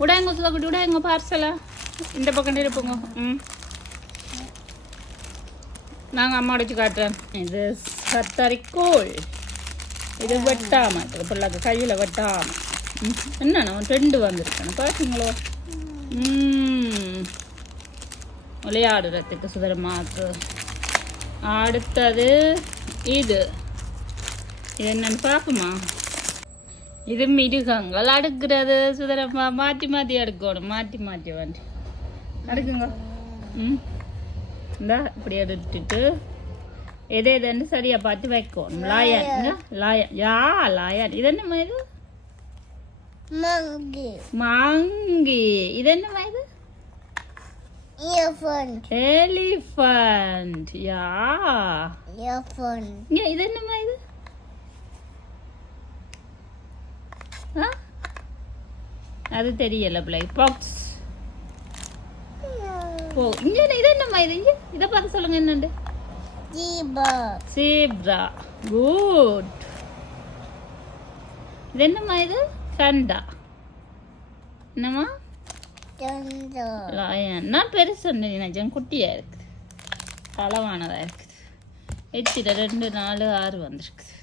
விடாங்க சுதாக்குட்டி விடாங்க பார்சலா இந்த பக்கம் இருப்போங்க. நாங்கள் அம்மா அடிச்சு காட்டுறேன். இது கத்தரிக்கோள். இது வெட்டாமல் இருக்குது பிள்ளைக்கு கையில் வெட்டாமல். என்னண்ணா 2 வந்திருக்கேன் பார்த்தீங்களோ. விளையாடுறதுக்கு சுதரமாக்கு. அடுத்தது இது என்னன்னு பார்க்குமா. இது மிருகங்கள் அடுக்கிறது சுதரமா. மாற்றி மாற்றி அடுக்கணும். மாற்றி மாற்றி வந்து அடுக்குங்க. இந்தா இப்படி எடுத்துட்டு எது எதுன்னு சரியாக பார்த்து வைக்கணும். லாயன் லாயன் லாயன். இது என்ன இது? மாங்கி. இது என்ன இது? எலிஃபண்ட். யா இது என்னம்மா இது? அது தெரியல பிள்ளை. பாக்ஸ். ஓ இங்க இது என்னம்மா இது? இங்க இதை பார்த்து சொல்லுங்க என்னண்டு. ஜீப்ரா. குட். இது என்னம்மா இது? கண்டா. என்னம்மா? நான் பெருசு நினைச்சேன். குட்டியா இருக்குது. அளவானதா இருக்குது. 8 2 4 6 வந்திருக்குது.